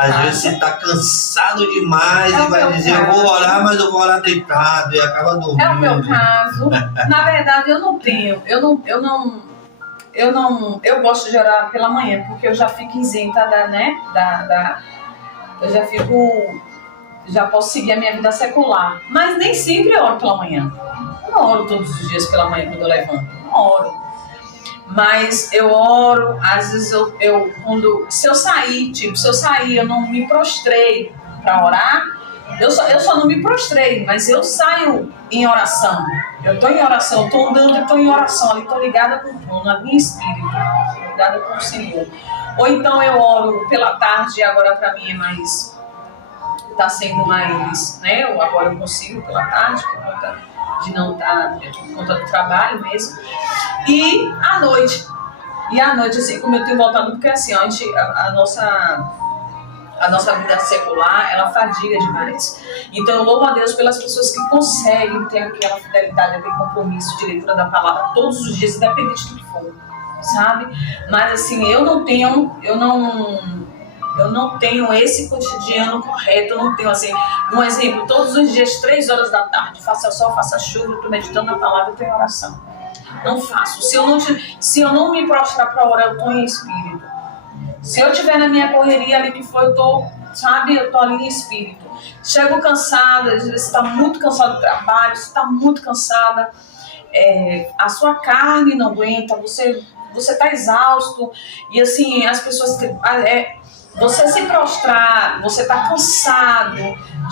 Às vezes você tá cansado demais e vai dizer, eu vou orar, mas eu vou orar deitado e acaba dormindo. É o meu caso. Na verdade, eu gosto de orar pela manhã, porque eu já fico isenta já posso seguir a minha vida secular. Mas nem sempre eu oro pela manhã. Eu não oro todos os dias pela manhã quando eu levanto. Não oro. Mas eu oro, às vezes se eu sair, eu não me prostrei para orar, eu só não me prostrei, mas eu saio em oração. Eu estou em oração, eu estou andando, eu estou em oração, ali estou ligada com a minha espírito, ligada com o Senhor. Ou então eu oro pela tarde, agora para mim é mais, está sendo mais, né? Agora eu consigo pela tarde, por conta de não estar, por conta do trabalho mesmo. E à noite, assim, como eu tenho voltado, porque assim, a nossa vida secular, ela fadiga demais. Então eu louvo a Deus pelas pessoas que conseguem ter aquela fidelidade, aquele compromisso de leitura da palavra todos os dias, independente do que for, sabe? Mas assim, eu não tenho esse cotidiano correto, eu não tenho assim, um exemplo, todos os dias, 3 horas da tarde, faça sol, faça chuva, eu estou meditando na palavra, eu tenho oração. Não faço. Se eu não me prostrar para orar, eu estou em espírito. Se eu estiver na minha correria ali que for, eu estou ali em espírito. Chego cansada, às vezes você está muito cansado do trabalho, você está muito cansada, a sua carne não aguenta, você está exausto, e assim, as pessoas... Você se prostrar, você está cansado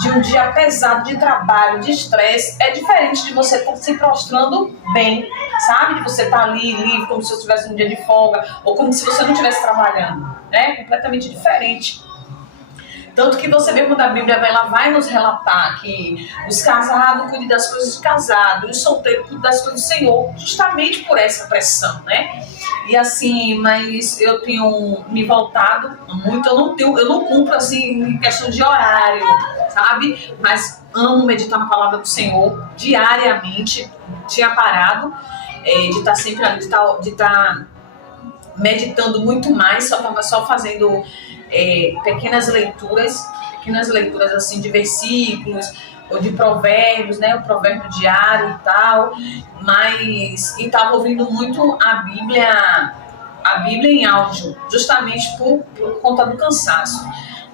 de um dia pesado de trabalho, de estresse, é diferente de você estar se prostrando bem, sabe? De você estar ali livre, como se você estivesse um dia de folga, ou como se você não estivesse trabalhando, né? Completamente diferente. Tanto que você vê quando a Bíblia ela vai nos relatar que os casados cuidam das coisas de casado, e os solteiros cuidam das coisas do Senhor, justamente por essa pressão, né? E assim, mas eu tenho me voltado muito, eu não cumpro assim em questão de horário, sabe? Mas amo meditar na palavra do Senhor diariamente, tinha parado de estar sempre ali, de estar meditando muito mais, só fazendo pequenas leituras assim de versículos ou de provérbios, né, o provérbio diário e tal, mas estava ouvindo muito a Bíblia em áudio, justamente por conta do cansaço.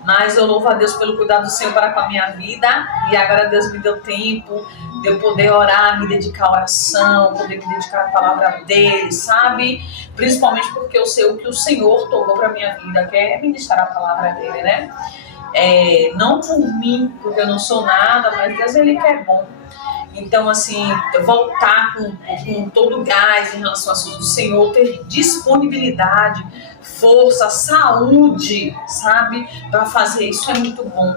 Mas eu louvo a Deus pelo cuidado do Senhor para com a minha vida, e agora Deus me deu tempo de eu poder orar, me dedicar à oração, poder me dedicar à palavra dele, sabe? Principalmente porque eu sei o que o Senhor tomou para a minha vida, que é ministrar a palavra dele, né? Não por mim, porque eu não sou nada, mas Deus, ele que é bom. Então, assim, voltar com todo o gás em relação às coisas do Senhor, ter disponibilidade, força, saúde, sabe, para fazer isso é muito bom.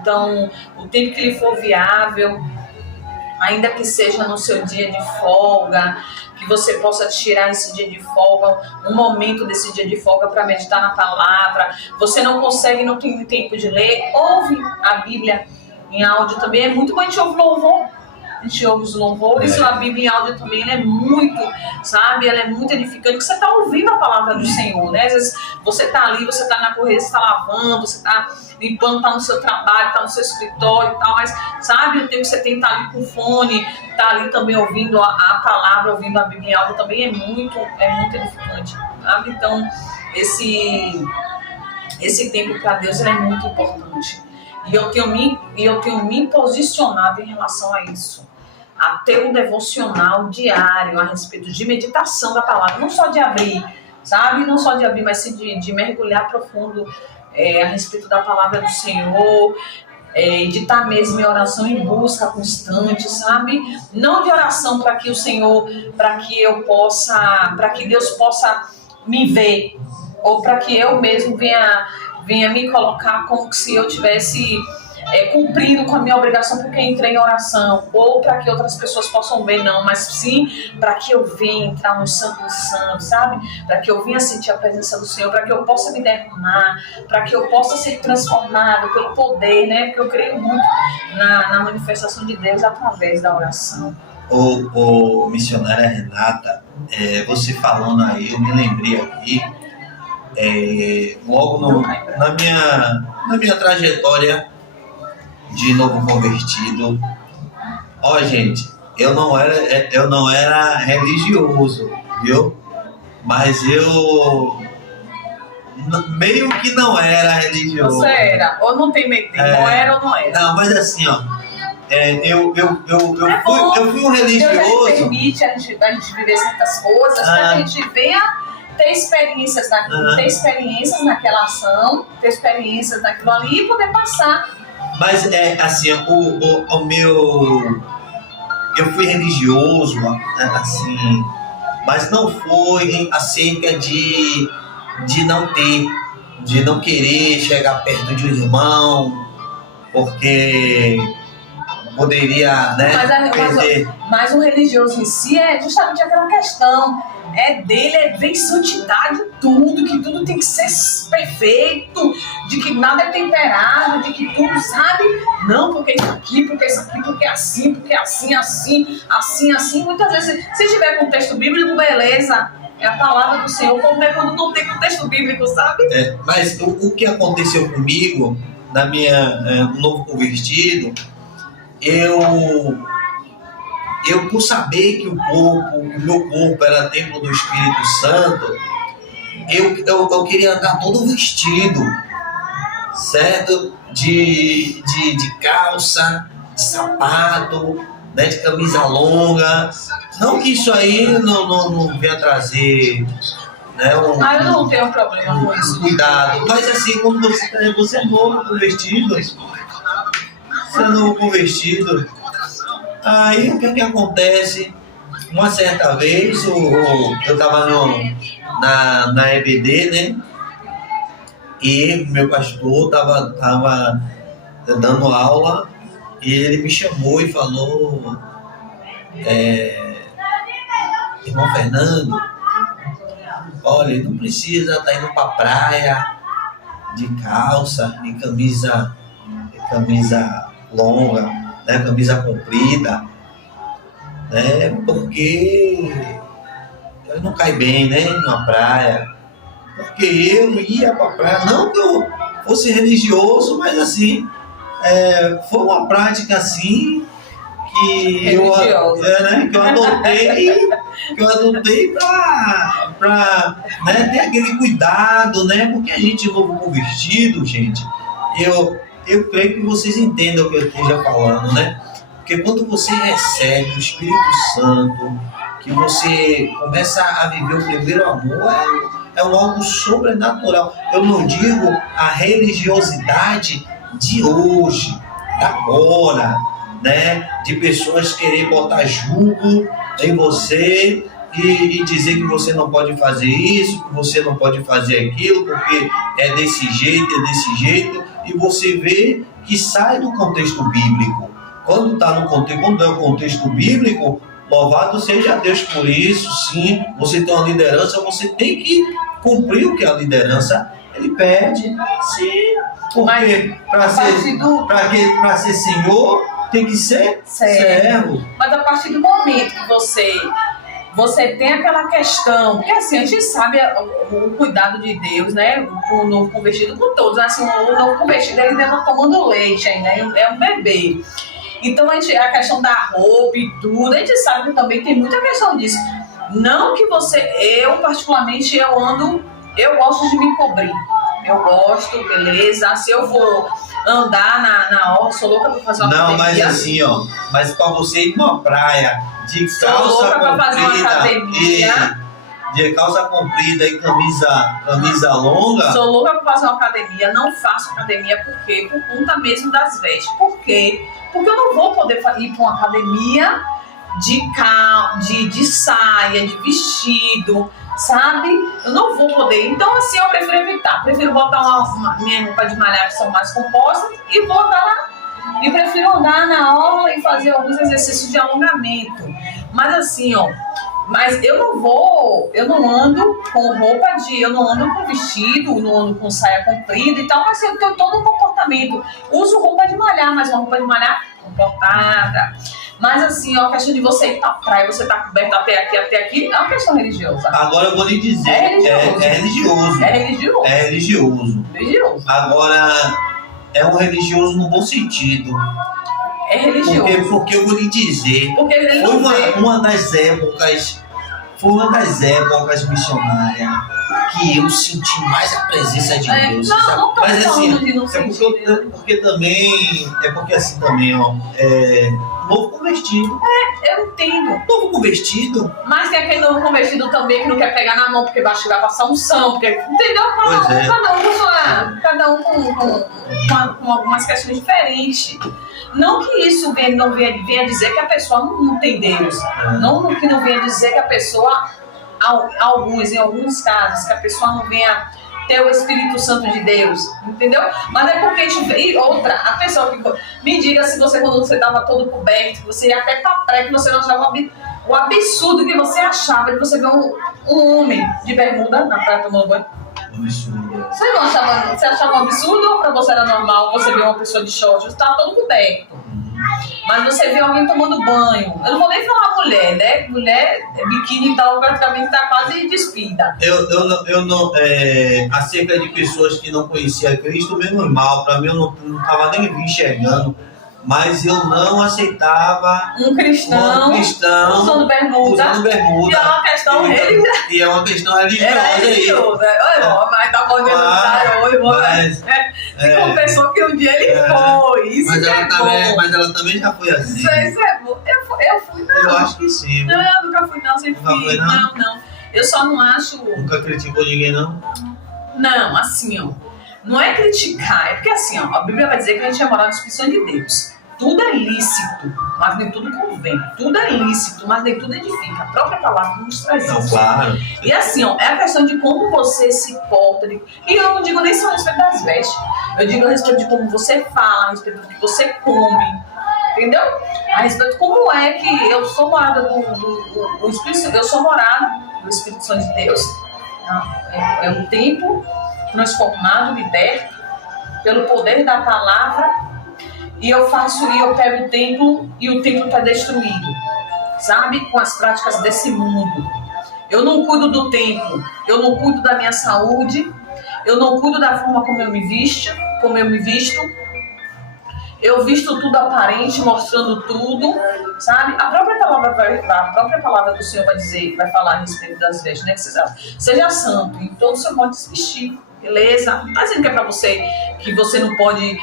Então, o tempo que lhe for viável, ainda que seja no seu dia de folga, que você possa tirar esse dia de folga, um momento desse dia de folga para meditar na palavra. Você não consegue, não tem tempo de ler, ouve a Bíblia em áudio também, é muito bom. A gente ouve louvor, a gente ouve os louvores, a Bíblia em áudio também, ela é muito, sabe, ela é muito edificante, porque você está ouvindo a palavra do Senhor, né? Às vezes você está ali, você está na correria, você está lavando, você está limpando, está no seu trabalho, está no seu escritório e tal, mas sabe, o tempo que você tem que estar ali com o fone, está ali também ouvindo a palavra, ouvindo a Bíblia em áudio também é muito edificante, sabe? Então, esse tempo para Deus é muito importante. E eu tenho me posicionado em relação a isso, a ter um devocional diário a respeito de meditação da palavra, não só de abrir, sabe? Não só de abrir, mas sim de mergulhar profundo a respeito da palavra do Senhor, de estar mesmo em oração, em busca constante, sabe? Não de oração para que o Senhor, para que Deus possa me ver, ou para que eu mesmo venha me colocar como se eu tivesse cumprindo com a minha obrigação porque entrei em oração, ou para que outras pessoas possam ver, não, mas sim para que eu venha entrar no Santo dos Santos, sabe? Para que eu venha sentir a presença do Senhor, para que eu possa me derramar, para que eu possa ser transformado pelo poder, né? Porque eu creio muito na manifestação de Deus através da oração. Ô missionária Renata, você falando aí, eu me lembrei aqui, logo na minha trajetória de novo convertido, ó, gente, eu não era religioso, viu? Mas eu meio que não era religioso. Você era, ou não tem meio termo, ou era ou não era. Não, mas assim, ó, eu fui um religioso. Deus permite a gente viver certas coisas, para que a gente venha ter experiências, ter experiências naquela ação, ter experiências naquilo ali e poder passar. Mas assim, o meu... Eu fui religioso, assim, mas não foi acerca de não querer chegar perto de um irmão, porque poderia, né, perder. Mas o religioso em si é justamente aquela questão. Vem santidade tudo, que tudo tem que ser perfeito, de que nada é temperado, de que tudo, sabe? Não, porque isso aqui, porque é assim, porque é assim. Muitas vezes, se tiver contexto bíblico, beleza, é a palavra do Senhor, como é quando não tem contexto bíblico, sabe? Mas o que aconteceu comigo, no novo convertido, eu por saber que o meu corpo era templo do Espírito Santo, eu queria andar todo vestido, certo? De calça, de sapato, né? De camisa longa. Não que isso aí não venha trazer, né, eu não tenho problema com isso. Cuidado. Mas assim, quando você é novo convertido, aí o que acontece? Uma certa vez eu estava na EBD, né? E meu pastor estava dando aula e ele me chamou e falou: irmão Fernando, olha, não precisa estar indo para a praia de calça e camisa longa, né, camisa comprida, né, porque não cai bem, né, numa praia. Porque eu ia para a praia, não que eu fosse religioso, mas assim, foi uma prática assim que eu adotei para né, ter aquele cuidado, né, porque a gente novo convertido, gente, eu creio que vocês entendam o que eu esteja falando, né? Porque quando você recebe o Espírito Santo, que você começa a viver o primeiro amor, é algo sobrenatural. Eu não digo a religiosidade de hoje, agora, né? De pessoas querer botar julgo em você e dizer que você não pode fazer isso, que você não pode fazer aquilo, porque é desse jeito, e você vê que sai do contexto bíblico. Quando é o contexto bíblico, louvado seja Deus por isso, sim, você tem uma liderança, você tem que cumprir o que a liderança ele pede, sim, porque para ser senhor tem que ser servo. Mas a partir do momento que você tem aquela questão, porque assim, a gente sabe o cuidado de Deus, né, com o novo convertido, com todos, assim, o novo convertido ele ainda está tomando leite ainda, é um bebê. Então a questão da roupa e tudo, a gente sabe que também tem muita questão disso. Não que eu particularmente, eu gosto de me cobrir. Eu gosto, beleza. Se eu for andar na hora, sou louca pra fazer uma academia. Não, mas assim, ó, mas pra você ir numa praia de calça comprida de calça comprida e camisa longa. Sou louca pra fazer uma academia, não faço academia por quê? Por conta mesmo das vestes. Por quê? Porque eu não vou poder ir pra uma academia de saia, de vestido, sabe? Eu não vou poder. Então, assim, eu prefiro evitar. Prefiro botar minha roupa de malhar que são mais compostas e vou andar lá. E prefiro andar na aula e fazer alguns exercícios de alongamento. Mas assim, ó, eu não ando com roupa eu não ando com vestido, não ando com saia comprida e tal, mas eu tenho todo um comportamento. Uso roupa de malhar, mas uma roupa de malhar comportada. Mas assim, ó, a questão de você ir pra praia, você tá coberto até aqui, é uma questão religiosa. Agora eu vou lhe dizer, é religioso. É religioso. Agora, é um religioso no bom sentido. É religioso. Porque eu vou lhe dizer, Porque ele foi não vê. uma das épocas missionárias que eu senti mais a presença de Deus. Não, sabe? não tô Mas assim, falando de não sentir. é porque assim também, ó, novo convertido. Eu entendo. Novo convertido, Mas tem aquele novo convertido também que não quer pegar na mão porque vai passar unção. Porque, entendeu? Pois é. Cada um com algumas questões diferentes. Não que isso venha dizer que a pessoa não tem Deus. Não que não venha dizer que a pessoa, em alguns casos, que a pessoa não venha ter o Espírito Santo de Deus, entendeu? Mas é porque a gente vê. E outra, a pessoa que. Me diga se você, quando você estava todo coberto, que você ia até pra praia, que você não achava o absurdo que você achava de você ver um homem de bermuda na praia tomando banho. absurdo. Você achava um absurdo ou pra você era normal você ver uma pessoa de short? Você estava todo coberto. Mas você vê alguém tomando banho. Eu não vou nem falar mulher, né? Mulher, biquíni e tal, praticamente tá quase despida. Eu não, acerca de pessoas que não conheciam Cristo, bem normal, para mim eu não estava nem enxergando, mas eu não aceitava Um cristão usando bermuda. E é uma questão religiosa. E é uma questão religiosa. É religiosa. Mas tá podendo estar hoje, se confessou que um dia ele foi. Isso mas ela também já foi assim. Isso é bom. Eu fui, não. Eu acho que sim. Não, eu nunca fui, não. Sempre Nunca fui. foi, não? Não. Eu só não acho. Nunca criticou ninguém, não? Não, assim, ó. Não é criticar, é porque assim, ó, a Bíblia vai dizer que a gente é morar na instituição de Deus. Tudo é lícito, mas nem tudo convém. Tudo é lícito, mas nem tudo edifica. A própria palavra nos traz isso. Claro. E assim, ó, é a questão de como você se porta. E eu não digo nem só a respeito das vestes. Eu digo a respeito de como você fala, a respeito do que você come. Entendeu? A respeito de como é que eu sou morada do Espírito Santo. Eu sou morada do Espírito Santo de Deus. É um templo transformado, liberto, pelo poder da palavra. E eu pego o templo e o templo está destruído, sabe? Com as práticas desse mundo. Eu não cuido do templo, eu não cuido da minha saúde, eu não cuido da forma como eu me visto. Eu visto tudo aparente, mostrando tudo, sabe? A própria palavra do Senhor vai falar a respeito das vestes, né? Que seja santo em todo o seu modo de se vestir, beleza? Não está dizendo que é para você, que você não pode...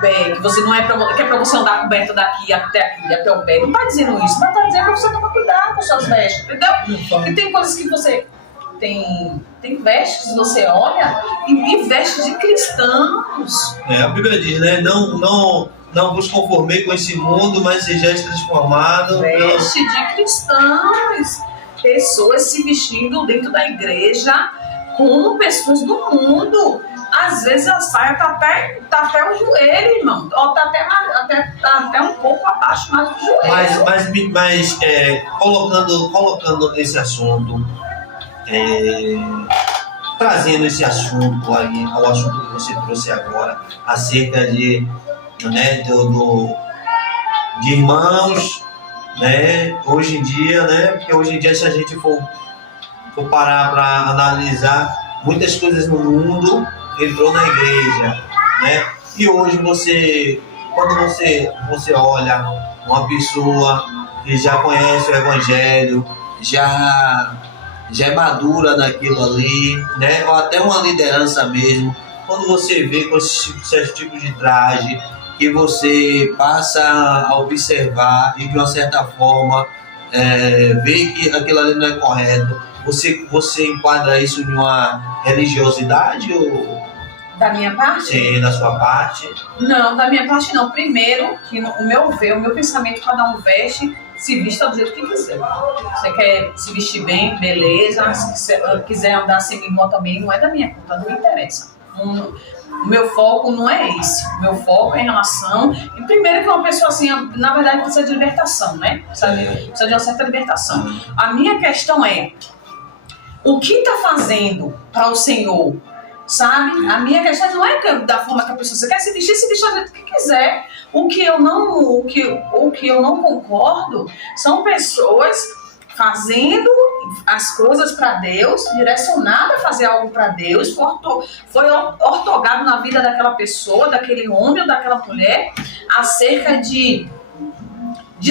que você não é que é pra você andar coberto daqui até o pé. Não tá dizendo isso, mas tá dizendo pra você tomar cuidado com suas vestes, entendeu? Porque tem coisas que você tem vestes que você olha e vestes de cristãos. A Bíblia diz, né? Não vos conformei com esse mundo, mas sejais transformado. Veste de cristãos. Pessoas se vestindo dentro da igreja como pessoas do mundo. Às vezes a saia tá até o joelho, irmão. Ou tá até um pouco abaixo mais do joelho. Mas colocando esse assunto, trazendo esse assunto aí, ao assunto que você trouxe agora, acerca de irmãos, né? Hoje em dia, né? Porque hoje em dia, se a gente for parar para analisar, muitas coisas no mundo entrou na igreja, né? E hoje quando você olha uma pessoa que já conhece o evangelho, já é madura naquilo ali, né? Ou até uma liderança mesmo, quando você vê com esses tipos de traje, que você passa a observar e de uma certa forma vê que aquilo ali não é correto, você enquadra isso em uma religiosidade ou... Da minha parte? Sim, da sua parte. Não, da minha parte não. Primeiro, que o meu pensamento, cada um veste, se vista do jeito que quiser. Você quer se vestir bem, beleza. Se quiser andar sem mimó também, não é da minha conta, não me interessa. O meu foco não é esse. O meu foco é em relação... E primeiro que uma pessoa assim, na verdade, precisa de libertação, né? Precisa de uma certa libertação. A minha questão é, o que está fazendo para o Senhor? Sabe? A minha questão não é da forma que a pessoa quer se vestir do jeito que quiser. O que eu não concordo são pessoas fazendo as coisas para Deus, direcionado a fazer algo para Deus, foi ortogado na vida daquela pessoa, daquele homem ou daquela mulher, acerca de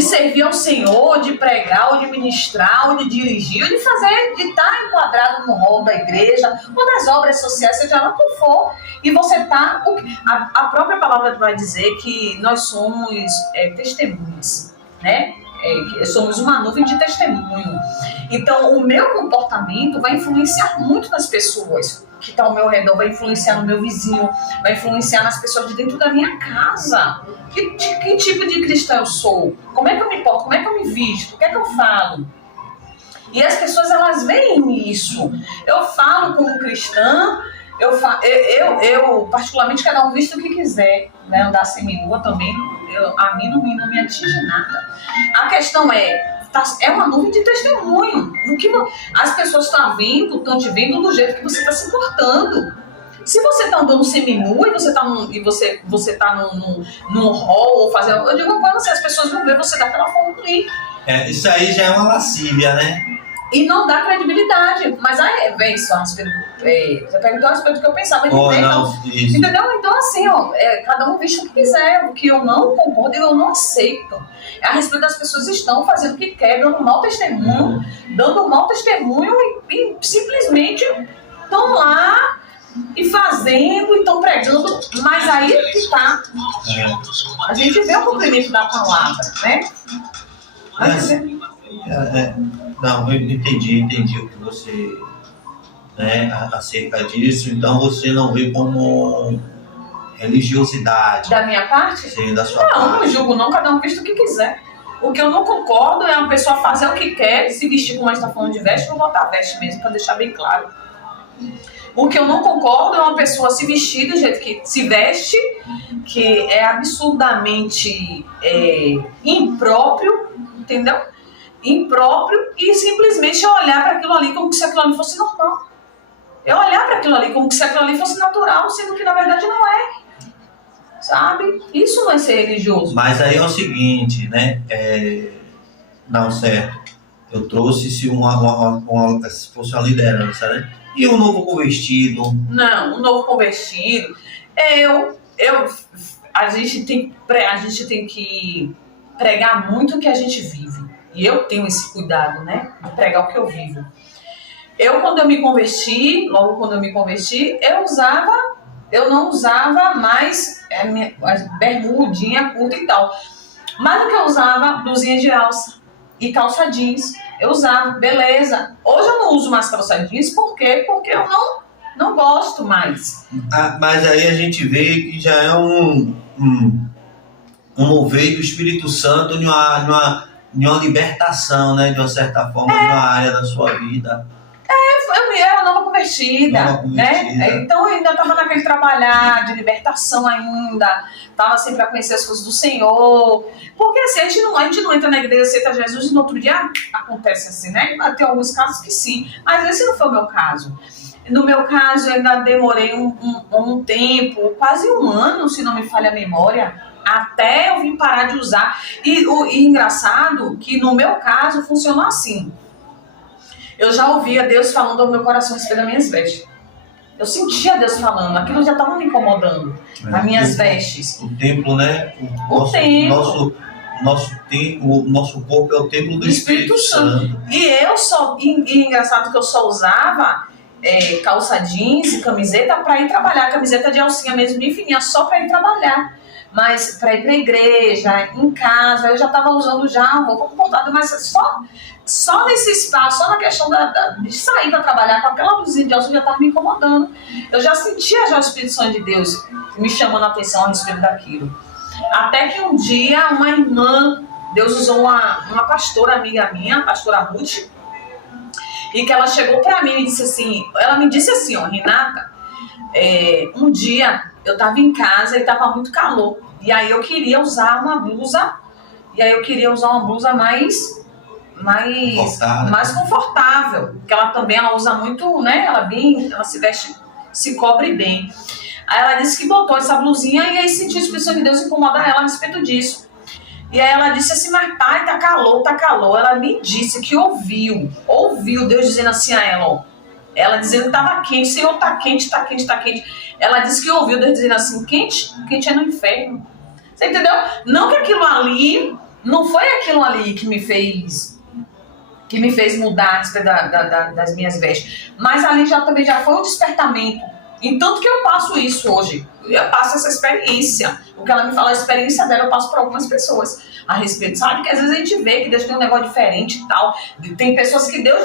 servir ao Senhor, de pregar, ou de ministrar, ou de dirigir, ou de fazer, de estar enquadrado no rol da igreja, ou das obras sociais, seja lá qual for. E você está... A própria palavra vai dizer que nós somos testemunhas, né? Somos uma nuvem de testemunho. Então, o meu comportamento vai influenciar muito nas pessoas que estão ao meu redor, vai influenciar no meu vizinho, vai influenciar nas pessoas de dentro da minha casa. Que tipo de cristã eu sou? Como é que eu me porto? Como é que eu me visto? O que é que eu falo? E as pessoas, elas veem isso. Eu falo como cristã, eu particularmente, cada um visto o que quiser, né? Andar seminua também, a mim não me atinge nada. A questão é uma nuvem de testemunho. As pessoas estão te vendo do jeito que você está se portando. Se você está andando seminu e você está num hall ou fazendo... Eu digo para você, as pessoas vão ver você daquela forma ali. Isso aí já é uma lascívia, né? E não dá credibilidade. Mas aí vem só a respeito... Você perguntou a respeito do que eu pensava. Entendeu? Então assim, cada um viste o que quiser. O que eu não concordo, eu não aceito. A respeito das pessoas estão fazendo o que quer, dando mau testemunho, e simplesmente estão lá e fazendo, e estão pregando, mas aí que tá. A gente vê o cumprimento da palavra, né? Não, eu entendi o que você, né, acerca disso. Então você não vê como religiosidade da minha parte? Sim, da sua parte. Não julgo não, cada um veste o que quiser. O que eu não concordo é uma pessoa fazer o que quer, se vestir como a gente está falando de veste, eu vou botar veste mesmo, para deixar bem claro. O que eu não concordo é uma pessoa se vestir do jeito que se veste, que é absurdamente impróprio, entendeu? Impróprio, e simplesmente olhar para aquilo ali como se aquilo ali fosse normal. Eu olhar para aquilo ali como se aquilo ali fosse natural, sendo que na verdade não é. Sabe? Isso não é ser religioso. Mas aí é o seguinte, né? Não, certo. Eu trouxe se fosse uma liderança, né? E o novo convertido? Não, o novo convertido, a gente tem que pregar muito o que a gente vive. E eu tenho esse cuidado, né? De pregar o que eu vivo. Logo quando eu me converti, eu não usava mais bermudinha curta e tal. Mas o que eu usava, blusinha de alça e calça jeans. Eu usava, beleza. Hoje eu não uso mais calça jeans, por quê? Porque eu não gosto mais. Mas aí a gente vê que já é um mover do Espírito Santo em uma libertação, né? De uma certa forma, de uma área da sua vida. Eu era nova convertida, né? Então eu ainda estava naquele trabalhar de libertação ainda, estava sempre para conhecer as coisas do Senhor, porque assim, a gente não entra na igreja, aceita Jesus e no outro dia acontece assim, né? Tem alguns casos que sim, mas esse não foi o meu caso. No meu caso, eu ainda demorei um tempo, quase um ano, se não me falha a memória, até eu vim parar de usar. E engraçado que no meu caso funcionou assim. Eu já ouvia Deus falando ao meu coração a respeito das minhas vestes. Eu sentia Deus falando, aquilo já estava me incomodando, as minhas vestes. O templo, né? Nosso corpo é o templo do Espírito Santo. E engraçado que eu só usava calça jeans e camiseta para ir trabalhar, camiseta de alcinha mesmo, bem fininha, só para ir trabalhar. Mas para ir para a igreja, em casa, eu já estava usando já roupa comportada, mas só nesse espaço, só na questão de sair para trabalhar com aquela blusinha de alça já estava me incomodando. Eu já sentia já o Espírito Santo de Deus me chamando a atenção a respeito daquilo. Até que um dia uma irmã, Deus usou uma pastora amiga minha, a pastora Ruth, e que ela chegou para mim e disse assim, ó, Renata, um dia eu estava em casa e estava muito calor, e aí eu queria usar uma blusa mais confortável, porque ela usa muito, né? Ela se veste, se cobre bem. Aí ela disse que botou essa blusinha e aí sentiu a expressão de Deus incomodar ela a respeito disso. E aí ela disse assim, mas pai, tá calor, tá calor. Ela me disse que ouviu Deus dizendo assim a ela, ó. Ela dizendo que tava quente, Senhor, tá quente, tá quente, tá quente. Ela disse que ouviu Deus dizendo assim, quente é no inferno. Você entendeu? Não que aquilo ali, não foi aquilo ali que me fez mudar das minhas vestes. Mas ali também já foi um despertamento. Entanto que eu passo isso hoje. Eu passo essa experiência. O que ela me fala, a experiência dela, eu passo para algumas pessoas a respeito. Sabe que às vezes a gente vê que Deus tem um negócio diferente e tal. Tem pessoas que Deus...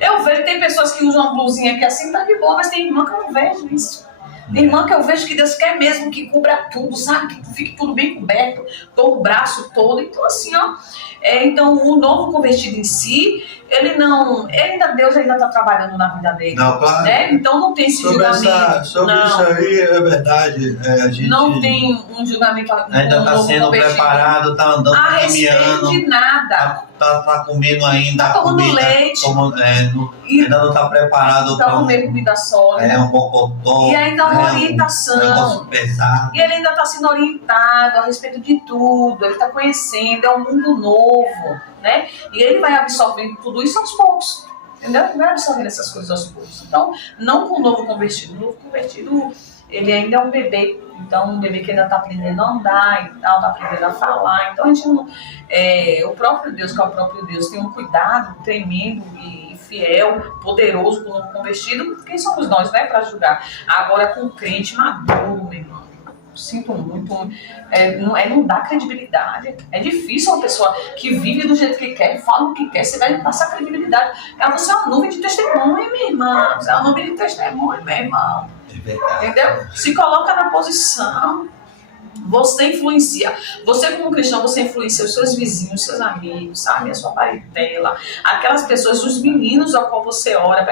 Eu vejo, tem pessoas que usam uma blusinha que assim tá de boa, mas tem irmã que eu não vejo isso. Tem irmã que eu vejo que Deus quer mesmo que cubra tudo, sabe? Que fique tudo bem coberto, todo o braço todo. Então assim, ó... então o novo convertido em si, Deus ainda está trabalhando na vida dele. Não, claro. Né? Então não tem esse julgamento. Sobre isso aí, é verdade. A gente não tem um julgamento. Ainda está sendo preparado, está andando, a caminhando. De nada. Tá comendo ainda. Está tomando leite. Ainda não está preparado para comer comida sólida. Um bocotó. E ainda uma orientação. Um negócio pesado. E ele ainda está sendo orientado a respeito de tudo. Ele está conhecendo, é um mundo novo. Né? E ele vai absorvendo tudo isso aos poucos, entendeu? Ele vai absorvendo essas coisas aos poucos. Então, não com o novo convertido. O novo convertido, ele ainda é um bebê. Então, um bebê que ainda está aprendendo a andar e tal, está aprendendo a falar. Então, a gente não... o próprio Deus, que é o próprio Deus, tem um cuidado tremendo e fiel, poderoso com o novo convertido. Quem somos nós, né, para julgar? Agora, com o crente maduro, meu irmão. Sinto muito, não dá credibilidade. É difícil uma pessoa que vive do jeito que quer, fala o que quer, você vai passar credibilidade. Você é uma nuvem de testemunha, minha irmã. Você é uma nuvem de testemunha, meu irmão. É verdade. Entendeu? Se coloca na posição. Você influencia. Você, como cristão, você influencia os seus vizinhos, os seus amigos, sabe? A sua parentela, aquelas pessoas, os meninos ao qual você ora,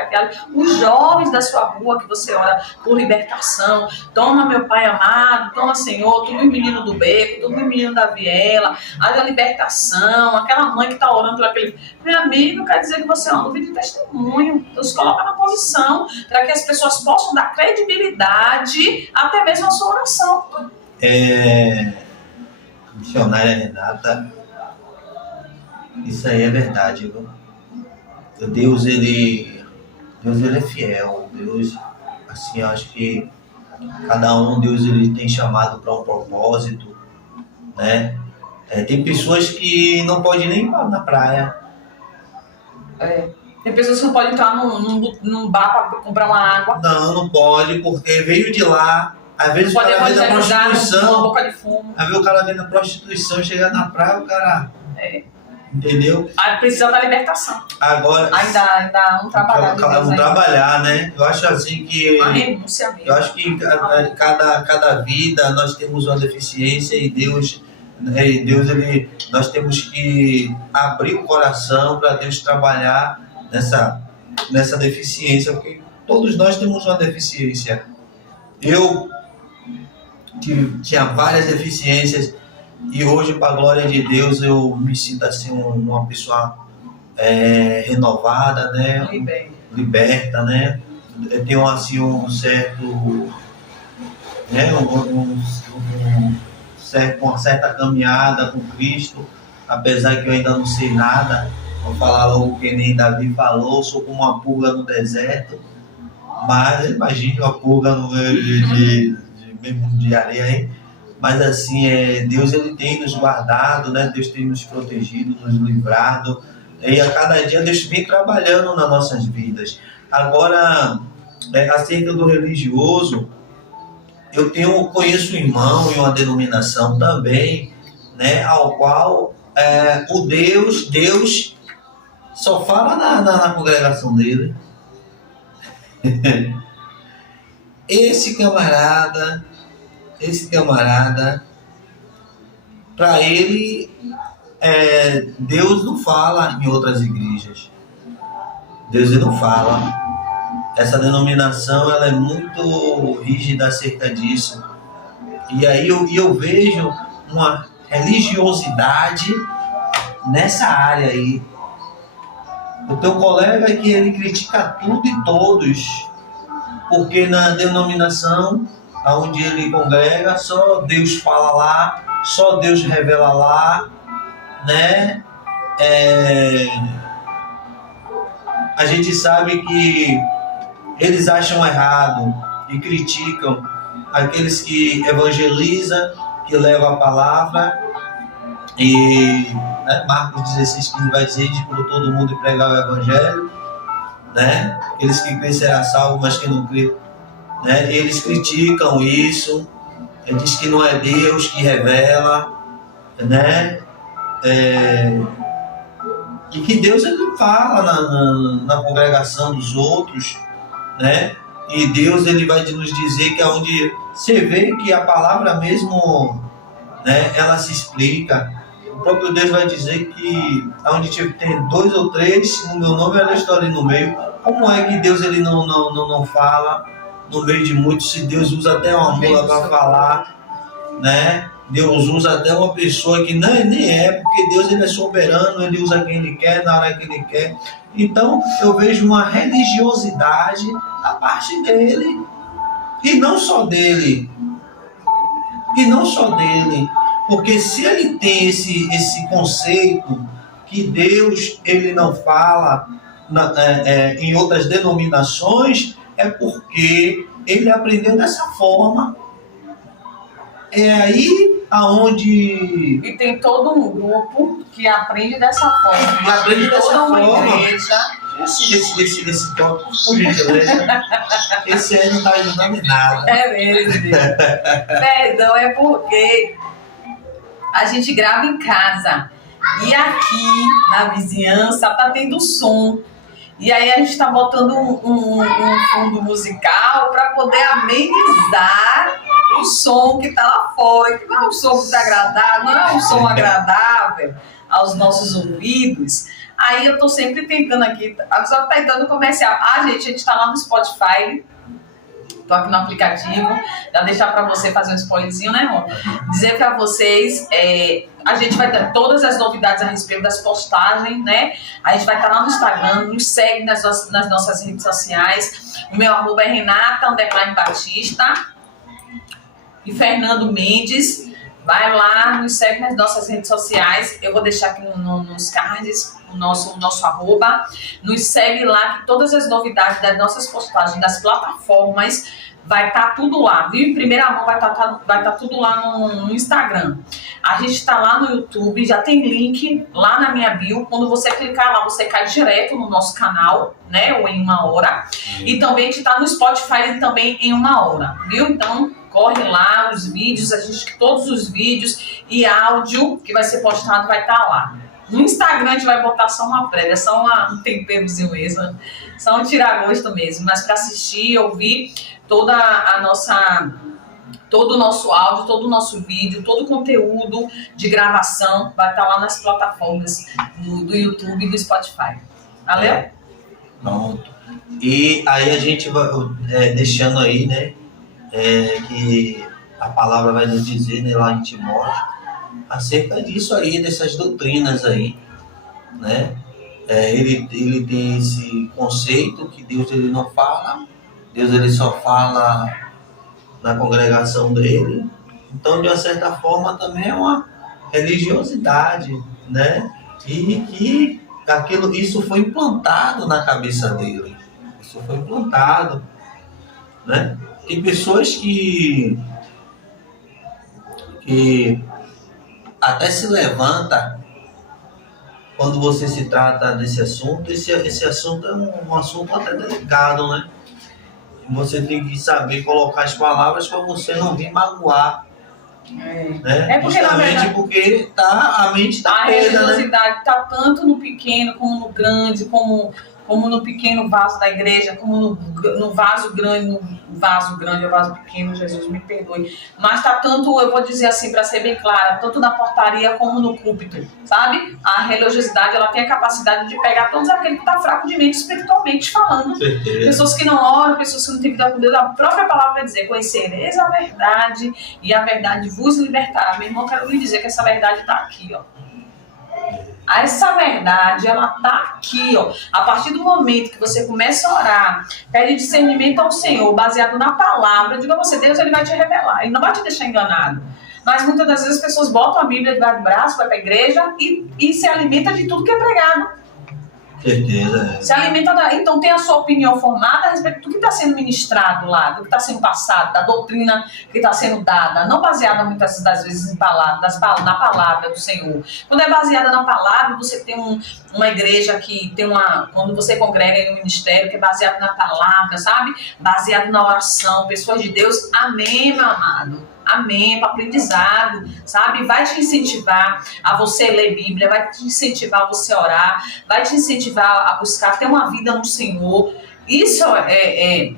os jovens da sua rua que você ora por libertação. Toma, meu Pai amado, toma, Senhor, tudo menino do beco, tudo menino da viela, a libertação, aquela mãe que está orando por aquele. Meu amigo, quer dizer que você é um nuvem de testemunho. Então se coloca na posição para que as pessoas possam dar credibilidade até mesmo à sua oração. Missionária Renata, isso aí é verdade, viu? Deus ele é fiel. Deus, assim, eu acho que cada um, Deus ele tem chamado para um propósito, né? Tem pessoas que não podem nem ir na praia. Tem pessoas que não podem entrar num bar para comprar uma água. Não pode, porque veio de lá. Às vezes o cara vê na prostituição, às vezes o cara vê na prostituição, chega na praia, o cara... Entendeu? Precisa da libertação. Agora... Ainda não trabalhar. Não trabalhar, né? Eu acho assim que... Uma renúncia mesmo. Eu acho que cada vida nós temos uma deficiência e Deus nós temos que abrir o coração para Deus trabalhar nessa deficiência, porque todos nós temos uma deficiência. Eu tinha várias deficiências e hoje, para a glória de Deus, eu me sinto assim uma pessoa renovada, né? Liberta, né? Eu tenho assim um certo, né? Uma certa caminhada com Cristo, apesar que eu ainda não sei nada. Vou falar logo que nem Davi falou, sou como uma pulga no deserto, mas imagine uma pulga no meio de areia, hein? Mas assim, Deus ele tem nos guardado, né? Deus tem nos protegido, nos livrado, e a cada dia Deus vem trabalhando nas nossas vidas. Agora, acerca do religioso, eu conheço um irmão em uma denominação também, né? Ao qual o Deus só fala na congregação dele. Esse camarada, para ele, Deus não fala em outras igrejas. Deus não fala. Essa denominação ela é muito rígida acerca disso. E aí eu vejo uma religiosidade nessa área aí. Eu tenho um colega que ele critica tudo e todos, porque na denominação onde ele congrega, só Deus fala lá, só Deus revela lá, né? A gente sabe que eles acham errado e criticam aqueles que evangelizam, que levam a palavra. E Marcos 16,15 vai dizer: "De por todo mundo e pregar o evangelho", né? Aqueles que crêem serão salvos, mas que não crêem, né? Eles criticam isso, diz que não é Deus que revela, né? E que Deus ele fala na congregação dos outros, né? E Deus ele vai nos dizer que aonde você vê que a palavra mesmo, né, ela se explica. O próprio Deus vai dizer que onde tem 2 ou 3 no meu nome, ela está ali no meio. Como é que Deus ele não fala no meio de muitos? Se Deus usa até uma mula para falar, né? Deus usa até uma pessoa que nem é, porque Deus ele é soberano, ele usa quem ele quer, na hora que ele quer. Então eu vejo uma religiosidade da parte dele, e não só dele, porque se ele tem esse conceito que Deus ele não fala em outras denominações, é porque ele aprendeu dessa forma. É aí aonde... E tem todo um grupo que aprende dessa forma. Que aprende dessa toda uma forma. igreja. Esse tópico, por gentileza, esse aí não está ajudando em nada. É mesmo. Perdão, é porque a gente grava em casa. E aqui, na vizinhança, tá tendo som. E aí a gente tá botando um fundo musical para poder amenizar o som que tá lá fora, que não é um som muito agradável, não é um som agradável aos nossos ouvidos. Aí eu tô sempre tentando aqui, a pessoa tá tentando comercial. Gente, a gente tá lá no Spotify, tô aqui no aplicativo, já deixar para você fazer um spoilerzinho, né, Rô? Dizer para vocês, a gente vai ter todas as novidades a respeito das postagens, né? A gente vai estar lá no Instagram, nos segue nas nossas redes sociais. O meu arroba é Renata_Batista e Fernando Mendes. Vai lá, nos segue nas nossas redes sociais. Eu vou deixar aqui nos cards o nosso arroba. Nos segue lá, que todas as novidades das nossas postagens, das plataformas, vai estar tudo lá, viu? Em primeira mão vai estar tudo lá no Instagram. A gente está lá no YouTube, já tem link lá na minha bio. Quando você clicar lá, você cai direto no nosso canal, né? Ou em 1 hora. E também a gente está no Spotify também em 1 hora, viu? Então, corre lá, os vídeos, todos os vídeos e áudio que vai ser postado vai estar lá. No Instagram a gente vai botar só uma prévia, só um temperozinho mesmo, só um tiragosto mesmo, mas para assistir, ouvir todo o nosso áudio, todo o nosso vídeo, todo o conteúdo de gravação vai estar lá nas plataformas do YouTube e do Spotify. Valeu? Pronto. E aí a gente vai deixando aí, né, que a palavra vai nos dizer, né, lá em Timóteo, acerca disso aí, dessas doutrinas aí, né? Ele tem esse conceito que Deus ele não fala, Deus ele só fala na congregação dele. Então, de uma certa forma, também é uma religiosidade, né? E que isso foi implantado na cabeça dele. Isso foi implantado, né? Tem pessoas que até se levanta quando você se trata desse assunto. Esse assunto é um assunto até delicado, né? Você tem que saber colocar as palavras para você não vir magoar. Né? Porque, justamente na verdade, porque a mente está presa, né? A religiosidade está tanto no pequeno como no grande, como no pequeno vaso da igreja, como no vaso grande, ou vaso pequeno, Jesus me perdoe. Mas está tanto, eu vou dizer assim, para ser bem clara, tanto na portaria como no púlpito, sabe? A religiosidade, ela tem a capacidade de pegar todos aqueles que estão fracos de mente espiritualmente falando. Certeza. Pessoas que não oram, pessoas que não têm vida com Deus. A própria palavra vai dizer: conhecereis a verdade e a verdade vos libertará. Meu irmão, quero lhe dizer que essa verdade está aqui, ó. Essa verdade, ela tá aqui, ó. A partir do momento que você começa a orar, pede discernimento ao Senhor, baseado na palavra, diga a você, Deus, ele vai te revelar. Ele não vai te deixar enganado. Mas muitas das vezes as pessoas botam a Bíblia debaixo do braço, vai para a igreja e se alimenta de tudo que é pregado. Certeza. Se alimenta então tem a sua opinião formada a respeito do que está sendo ministrado lá, do que está sendo passado, da doutrina que está sendo dada, não baseada muitas das vezes na palavra do Senhor. Quando é baseada na palavra, você tem uma igreja que tem quando você congrega em um ministério que é baseado na palavra, sabe? Baseado na oração, pessoas de Deus, amém, meu amado. Amém, para aprendizado, sabe? Vai te incentivar a você ler Bíblia, vai te incentivar a você orar, vai te incentivar a buscar ter uma vida no Senhor. Isso é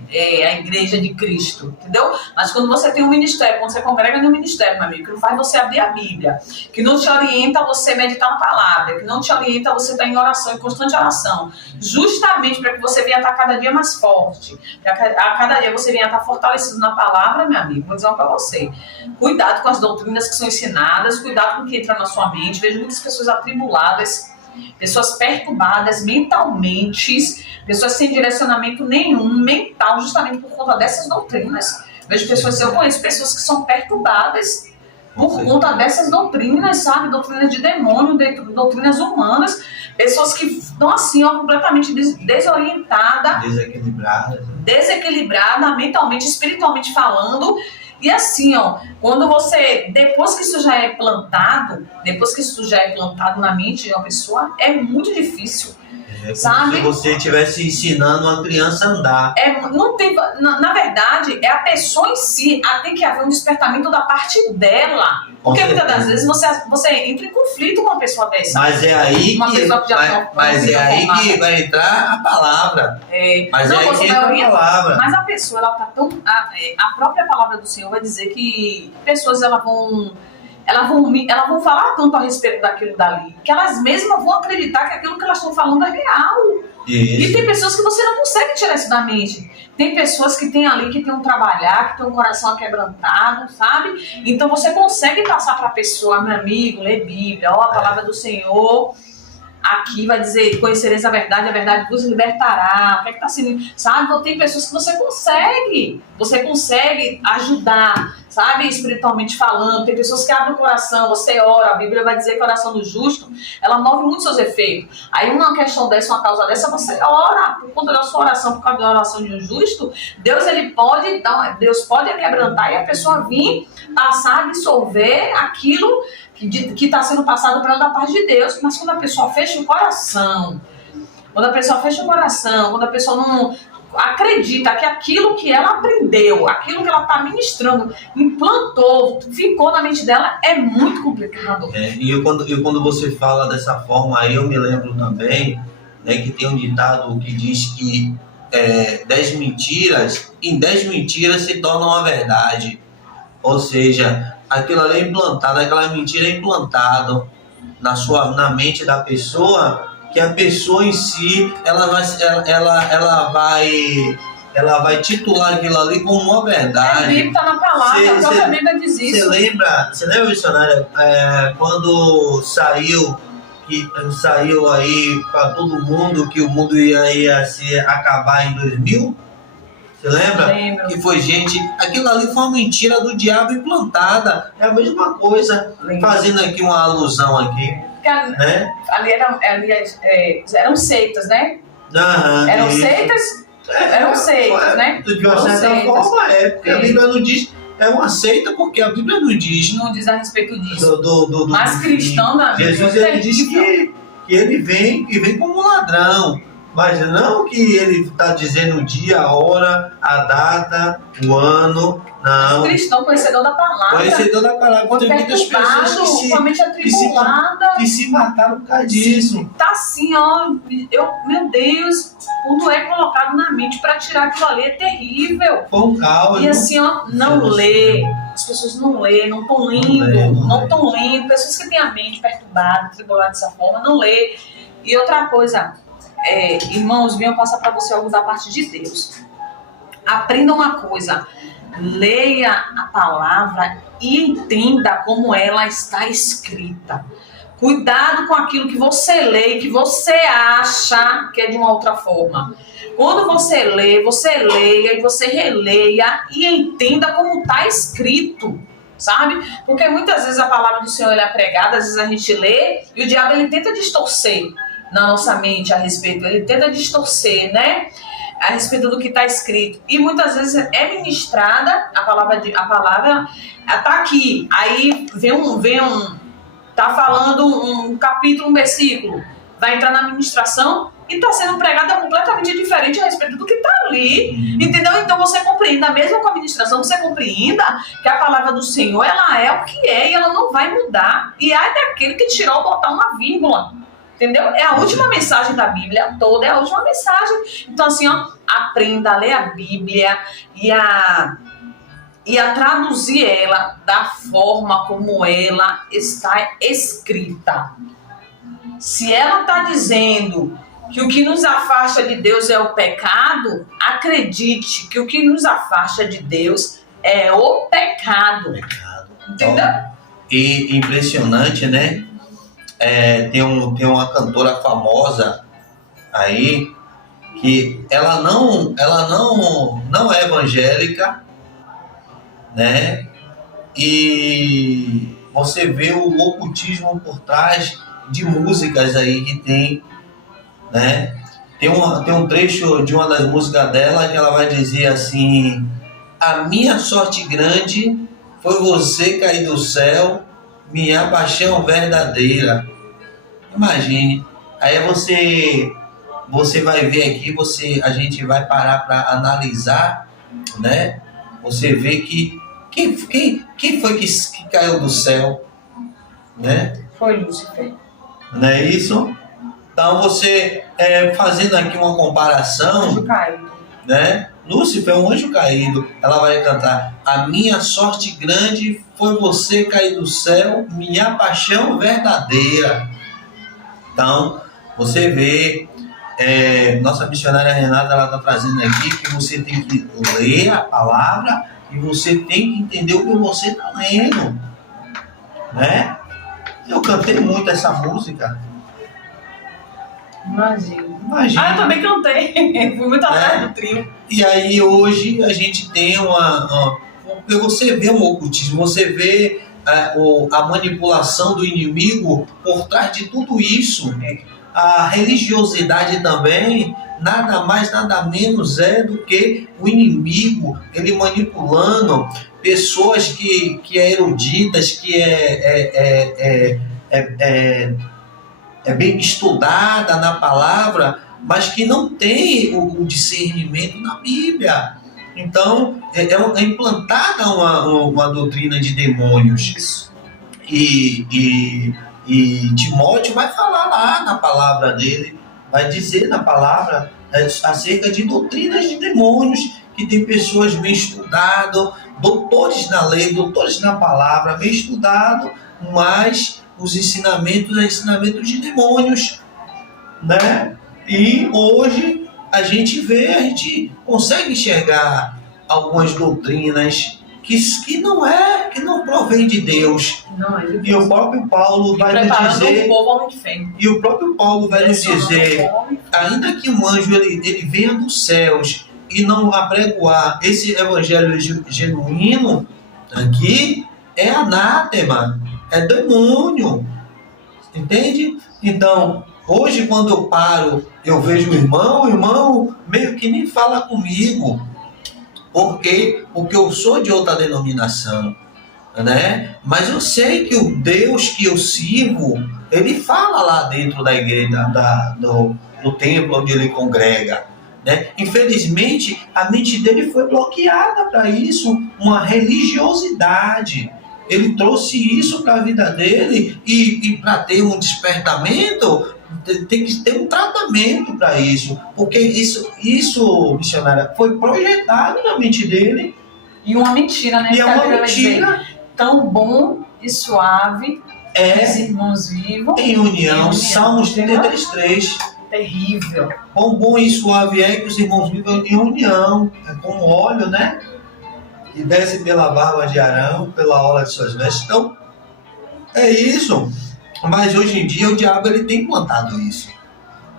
a igreja de Cristo, entendeu? Mas quando você tem um ministério, quando você congrega no ministério, meu amigo, que não faz você abrir a Bíblia, que não te orienta a você meditar na palavra, que não te orienta a você estar em oração, em constante oração, justamente para que você venha estar cada dia mais forte, para que a cada dia você venha estar fortalecido na palavra, meu amigo, vou dizer uma para você. Cuidado com as doutrinas que são ensinadas, cuidado com o que entra na sua mente. Vejo muitas pessoas atribuladas, pessoas perturbadas mentalmente, pessoas sem direcionamento nenhum mental, justamente por conta dessas doutrinas. Vejo pessoas, eu conheço pessoas que são perturbadas por conta dessas doutrinas, sabe? Doutrinas de demônio, doutrinas humanas, pessoas que estão assim, ó, completamente desorientadas, desequilibrada mentalmente, espiritualmente falando. E assim, ó, depois que isso já é plantado na mente de uma pessoa, é muito difícil. Sabe? Se você estivesse ensinando uma criança a andar. Na verdade, é a pessoa em si. Tem que haver um despertamento da parte dela. Porque muitas das vezes você entra em conflito com uma pessoa dessa. Mas é aí que vai entrar a palavra. Mas a pessoa, ela tá tão. A própria palavra do Senhor vai dizer que pessoas elas vão falar tanto a respeito daquilo dali, que elas mesmas vão acreditar que aquilo que elas estão falando é real. Isso. E tem pessoas que você não consegue tirar isso da mente. Tem pessoas que tem ali, que tem um trabalhar, que tem um coração aquebrantado, sabe? Então você consegue passar para a pessoa, meu amigo, lê Bíblia, ó, a palavra do Senhor. Aqui vai dizer, conhecereis a verdade vos libertará. O que é que tá sendo, sabe? Então, tem pessoas que você consegue ajudar, sabe? Espiritualmente falando. Tem pessoas que abrem o coração, você ora, a Bíblia vai dizer que a oração do justo, ela move muito seus efeitos. Aí uma questão dessa, uma causa dessa, você ora por conta da sua oração, por causa da oração de um justo, Deus pode quebrantar e a pessoa vir passar, absorver aquilo que está sendo passado para ela da parte de Deus. Mas quando a pessoa fecha o coração, quando a pessoa não acredita que aquilo que ela aprendeu, aquilo que ela está ministrando, implantou, ficou na mente dela, é muito complicado. Quando você fala dessa forma, aí eu me lembro também, né, que tem um ditado que diz que 10 mentiras, em 10 mentiras se torna uma verdade. Ou seja, aquilo ali é implantado, aquela mentira é implantado na mente da pessoa, que a pessoa em si, ela vai titular aquilo ali como uma verdade. A Bíblia está na palavra, a própria Bíblia diz isso. Você lembra, missionária, quando saiu aí para todo mundo que o mundo ia se acabar em 2000? Você lembra? Lembro. Que foi aquilo ali foi uma mentira do diabo implantada. É a mesma coisa. Lembro. Fazendo aqui uma alusão aqui. Né? Ali eram seitas, né? Eram seitas? Eram seitas, né? De uma certa forma porque a Bíblia não diz. É uma seita porque a Bíblia não diz. Não diz a respeito disso. Mas cristão, na Bíblia. Jesus ele diz que ele vem como ladrão. Mas não que ele está dizendo o dia, a hora, a data, o ano, não. O cristão, conhecedor da palavra. Conhecedor da palavra. Tem muitas pessoas que se mataram por causa disso. Tá assim, ó. Meu Deus, tudo é colocado na mente para tirar aquilo ali, é terrível. Foi um caos. E assim, ó, não lê. As pessoas não lê, não estão lendo. Não estão lendo. Pessoas que têm a mente perturbada, tribulada dessa forma, não lê. E outra coisa... irmãos, venham passar para você algo da parte de Deus. Aprenda uma coisa, leia a palavra e entenda como ela está escrita. Cuidado com aquilo que você lê e que você acha que é de uma outra forma. Quando você lê, você leia e você releia e entenda como está escrito. sabe? Porque muitas vezes a palavra do Senhor ela é pregada, às vezes a gente lê e o diabo ele tenta distorcer na nossa mente a respeito, ele tenta distorcer, né? A respeito do que está escrito. E muitas vezes é ministrada, a palavra está aqui, aí tá falando um capítulo, um versículo, vai entrar na ministração e está sendo pregada completamente diferente a respeito do que está ali, entendeu? Então você compreenda, mesmo com a ministração, você compreenda que a palavra do Senhor, ela é o que é e ela não vai mudar. E ai daquele que tirou ou botar uma vírgula. Entendeu? É a última mensagem da Bíblia toda, é a última mensagem. Então, assim, ó, aprenda a ler a Bíblia e a traduzir ela da forma como ela está escrita. Se ela está dizendo que o que nos afasta de Deus é o pecado, acredite que o que nos afasta de Deus é o pecado. Entendeu? E impressionante, né? Tem uma cantora famosa aí que ela não é evangélica, né? E você vê o ocultismo por trás de músicas aí que tem, né? Tem um trecho de uma das músicas dela que ela vai dizer assim: a minha sorte grande foi você cair do céu, minha paixão verdadeira. Imagine, aí você vai ver aqui, a gente vai parar para analisar, né? Você vê que quem foi que caiu do céu, né? Foi Lúcifer. Não é isso? Então você fazendo aqui uma comparação, Anjo caído, né? Lúcifer é um anjo caído. Ela vai cantar: a minha sorte grande foi você cair do céu, minha paixão verdadeira. Então, você vê, nossa missionária Renata, ela está trazendo aqui que você tem que ler a palavra e você tem que entender o que você está lendo, né? Eu cantei muito essa música. Imagina. Eu também cantei. Fui muito atrás do trio. E aí hoje a gente tem porque você vê um ocultismo, você vê a manipulação do inimigo por trás de tudo isso. A religiosidade também nada mais, nada menos é do que o inimigo, ele manipulando pessoas que é eruditas, que é bem estudada na palavra, mas que não tem o discernimento na Bíblia. Então, é implantada uma doutrina de demônios. E Timóteo vai falar lá na palavra dele, vai dizer na palavra acerca de doutrinas de demônios, que tem pessoas bem estudadas, doutores na lei, doutores na palavra, bem estudados, mas os ensinamentos de demônios, né? E hoje a gente consegue enxergar algumas doutrinas que não provém de Deus. E o próprio Paulo vai nos dizer, ainda que um anjo ele venha dos céus e não apregoar esse evangelho genuíno, aqui é anátema, é demônio, entende? Então, hoje quando eu paro, eu vejo o irmão meio que nem fala comigo, porque eu sou de outra denominação, né? Mas eu sei que o Deus que eu sirvo, ele fala lá dentro da igreja, do templo onde ele congrega, né? Infelizmente, a mente dele foi bloqueada para isso, uma religiosidade. Ele trouxe isso para a vida dele e para ter um despertamento, tem que ter um tratamento para isso, porque isso, missionária, foi projetado na mente dele. E uma mentira, né? E é uma mentira. Tão bom e suave, os irmãos vivos em união. Salmos 33:3. Terrível. Quão bom e suave é que os irmãos vivam em união, é como óleo, né? E desce pela barba de Arão, pela orla de suas vestes. Então, é isso. Mas hoje em dia o diabo ele tem implantado isso.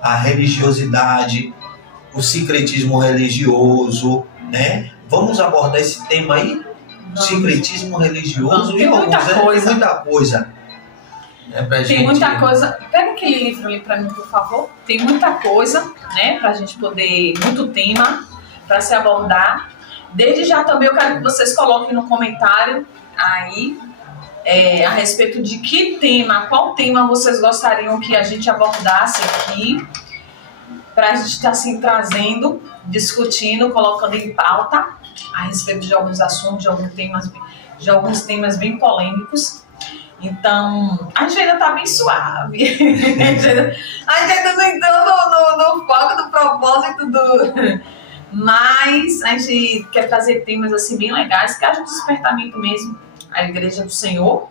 A religiosidade, o sincretismo religioso, né? Vamos abordar esse tema aí? sincretismo religioso Tem e muita alguns, né? coisa. Tem muita coisa. Né, pra Tem gente... muita coisa. Pega aquele livro ali para mim, por favor. Tem muita coisa, né, pra gente poder, muito tema para se abordar. Desde já também eu quero que vocês coloquem no comentário aí a respeito de que tema, qual tema vocês gostariam que a gente abordasse aqui, para a gente estar assim trazendo, discutindo, colocando em pauta a respeito de alguns assuntos, de alguns temas bem polêmicos. Então, a gente ainda está bem suave. A gente ainda não entrou no foco do propósito Mas a gente quer trazer temas assim bem legais, que haja um despertamento mesmo. A Igreja do Senhor,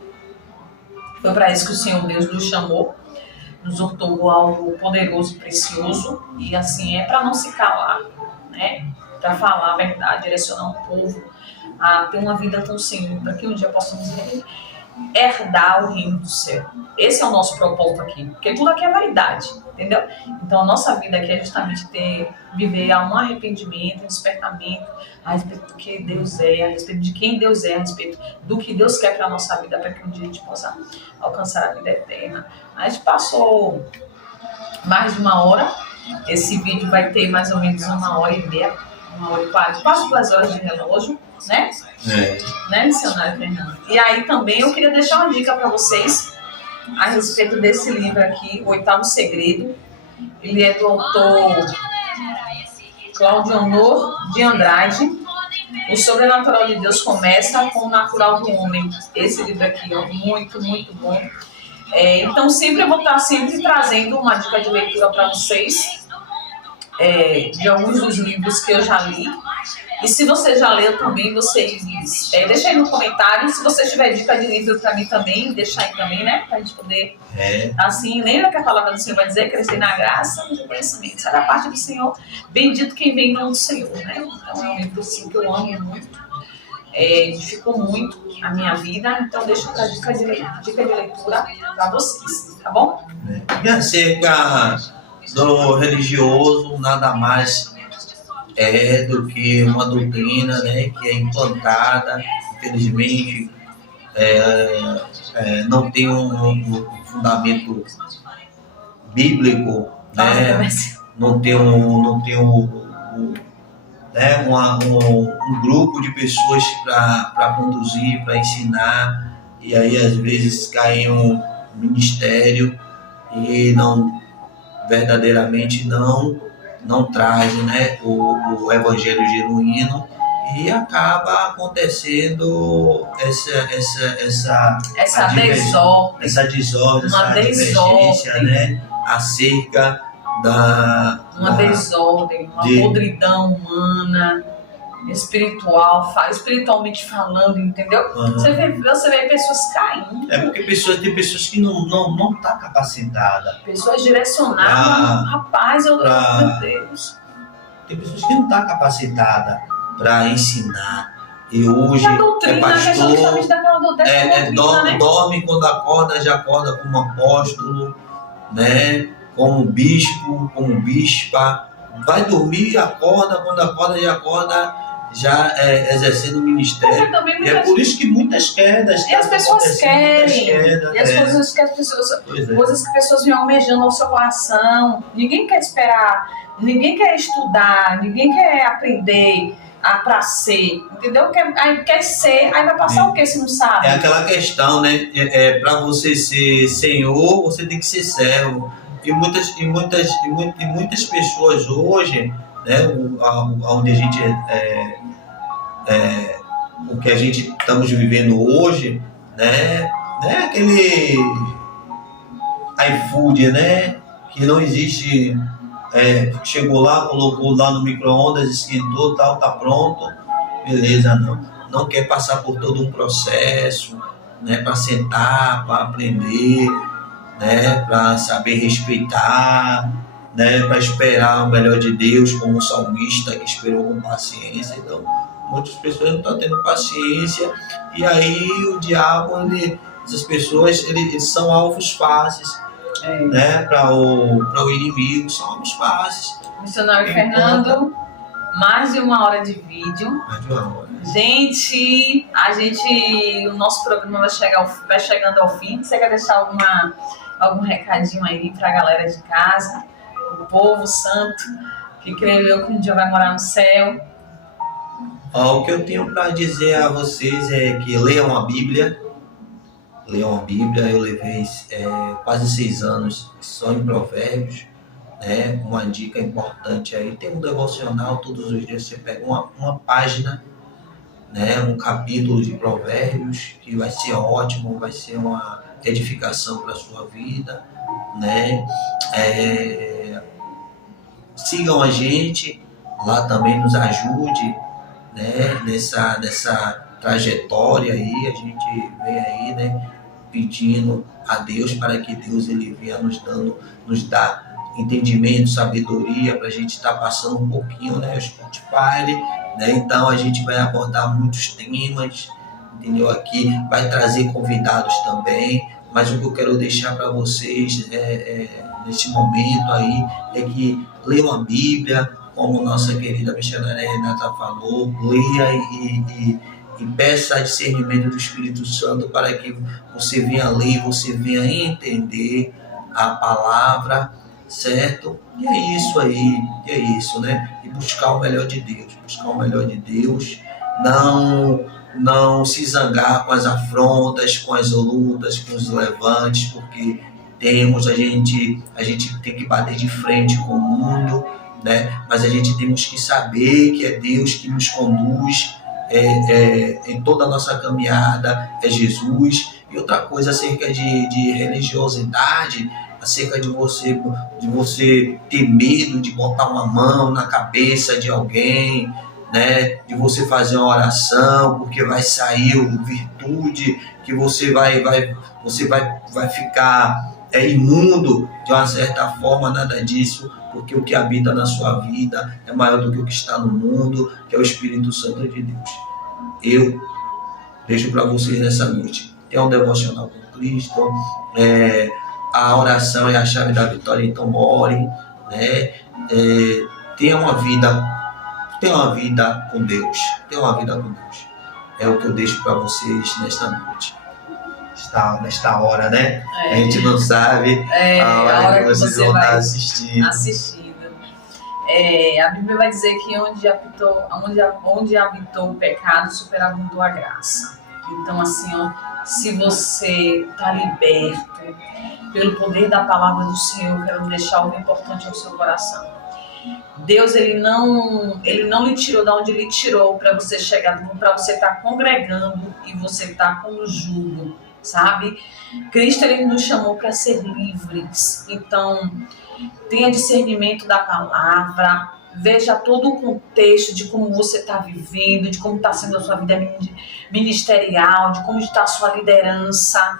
foi para isso que o Senhor Deus nos chamou, nos outorgou algo poderoso, precioso, e assim é para não se calar, né? Para falar a verdade, direcionar um povo a ter uma vida com o Senhor, para que um dia possamos herdar o reino do céu. Esse é o nosso propósito aqui, porque tudo aqui é vaidade, entendeu? Então a nossa vida aqui é justamente viver um arrependimento, um despertamento a respeito do que Deus é, a respeito de quem Deus é, a respeito do que Deus quer para a nossa vida, para que um dia a gente possa alcançar a vida eterna. A gente passou mais de 1 hora, esse vídeo vai ter mais ou menos 1h30, 1h40, quase 2 horas de relógio, né? Né, missionário Fernando? E aí também eu queria deixar uma dica para vocês a respeito desse livro aqui, O Oitavo Segredo. Ele é do autor Cláudio Honor de Andrade. O Sobrenatural de Deus começa com o natural do homem. Esse livro aqui é muito, muito bom. Então sempre eu vou estar sempre trazendo uma dica de leitura para vocês, de alguns dos livros que eu já li. E se você já leu também, vocês deixa aí no comentário. Se você tiver dica de livro para mim também, deixa aí também, né? Pra gente poder, assim, lembra que a palavra do Senhor vai dizer, crescer na graça e no conhecimento. Isso é da parte do Senhor. Bendito quem vem em nome do Senhor, né? Então é um livro assim, que eu amo muito. Edificou muito a minha vida. Então deixa a dica de leitura para vocês, tá bom? E acerca do religioso, nada mais do que uma doutrina, né, que é implantada, infelizmente, não tem um fundamento bíblico, né, não tem um grupo de pessoas para conduzir, para ensinar, e aí às vezes cai um ministério e verdadeiramente não traz, né, o evangelho genuíno, e acaba acontecendo essa desordem, essa divergência, né, acerca uma desordem, uma podridão humana, espiritualmente falando, entendeu? Uhum. Você vê pessoas caindo. Porque tem pessoas que não tá capacitada. Pessoas direcionadas, rapaz, meu Deus. Tem pessoas que não tá capacitada para ensinar. E hoje pastor, dorme quando acorda, já acorda como apóstolo, né? Como bispo, como bispa. Vai dormir, acorda, quando acorda, já exercendo o ministério. E é por isso que muitas quedas. E as pessoas querem. E as coisas que as pessoas vêm almejando ao seu coração. Ninguém quer esperar, ninguém quer estudar, ninguém quer aprender pra ser. Entendeu? Quer ser, aí vai passar o que se não sabe? É aquela questão, né? Para você ser senhor, você tem que ser servo. E muitas pessoas hoje, né, onde a gente o que a gente estamos vivendo hoje, né, aquele iFood, né, que não existe, chegou lá, colocou lá no micro-ondas, esquentou, tal, tá pronto, beleza, não quer passar por todo um processo, né, para sentar, para aprender, né, para saber respeitar, né, para esperar o melhor de Deus, como o salmista que esperou com paciência. Então, muitas pessoas não estão tendo paciência, e aí o diabo, essas pessoas, eles são alvos fáceis, né, para o inimigo, são alvos fáceis. Missionário Fernando, mais de 1 hora de vídeo. Mais de 1 hora. Gente, o nosso programa vai chegando ao fim. Você quer deixar algum recadinho aí pra galera de casa, o povo santo, que creio eu que um dia vai morar no céu? O que eu tenho para dizer a vocês é que leiam a Bíblia. Leiam a Bíblia. Eu levei quase 6 anos só em Provérbios. Né? Uma dica importante aí, tem um devocional, todos os dias você pega uma página, né? Um capítulo de Provérbios, que vai ser ótimo, vai ser uma edificação para a sua vida, né? Sigam a gente, lá também nos ajude, né? Nessa trajetória aí, a gente vem aí, né? Pedindo a Deus para que Deus ele venha nos dar entendimento, sabedoria, para a gente estar passando um pouquinho, né, o Spotify, né? Então a gente vai abordar muitos temas, entendeu? Aqui vai trazer convidados também, mas o que eu quero deixar para vocês nesse momento aí é que leiam a Bíblia, como nossa querida missionária Renata falou, leia e peça discernimento do Espírito Santo para que você venha ler, você venha entender a palavra, certo? E é isso aí, né? E buscar o melhor de Deus, não se zangar com as afrontas, com as lutas, com os levantes, porque a gente tem que bater de frente com o mundo, né? Mas a gente temos que saber que é Deus que nos conduz em toda a nossa caminhada, é Jesus. E outra coisa acerca de religiosidade, acerca de você ter medo de botar uma mão na cabeça de alguém, né? De você fazer uma oração, porque vai sair virtude, que você vai ficar imundo de uma certa forma, nada disso, porque o que habita na sua vida é maior do que o que está no mundo, que é o Espírito Santo de Deus. Eu deixo para vocês nessa noite. Tem um devocional com Cristo, a oração é a chave da vitória, então orem, né? Tenha uma vida com Deus. É o que eu deixo para vocês nesta noite. Nesta hora, né? A gente não sabe a hora que vocês vão estar assistindo. A Bíblia vai dizer que onde habitou o pecado, superabundou a graça. Então, assim, se você está liberto pelo poder da palavra do Senhor, eu quero deixar algo importante ao seu coração. Deus, ele não lhe tirou de onde ele tirou para você chegar, para você estar congregando e você estar com o jugo, sabe? Cristo, ele nos chamou para ser livres. Então, tenha discernimento da palavra, veja todo o contexto de como você está vivendo, de como está sendo a sua vida ministerial, de como está a sua liderança,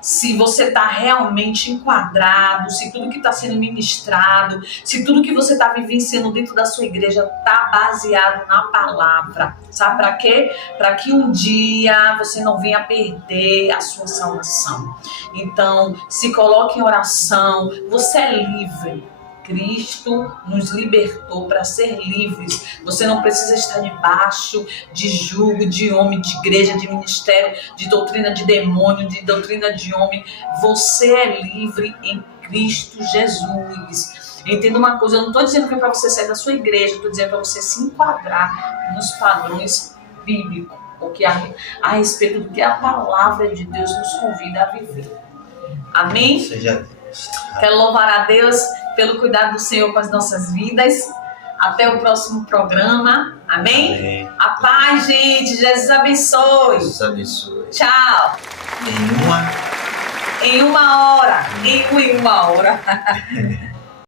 se você está realmente enquadrado, se tudo que está sendo ministrado, se tudo que você está vivenciando dentro da sua igreja está baseado na palavra. Sabe para quê? Para que um dia você não venha perder a sua salvação. Então, se coloque em oração, você é livre. Cristo nos libertou para ser livres. Você não precisa estar debaixo de jugo, de homem, de igreja, de ministério, de doutrina de demônio, de doutrina de homem. Você é livre em Cristo Jesus. Entenda uma coisa, eu não estou dizendo que é para você sair da sua igreja, estou dizendo para você se enquadrar nos padrões bíblicos, porque a respeito do que a palavra de Deus nos convida a viver. Amém? Seja Deus. Quero louvar a Deus pelo cuidado do Senhor com as nossas vidas. Até o próximo programa. Amém? Amém. A paz, gente. Jesus abençoe. Jesus abençoe. Tchau. Em uma hora.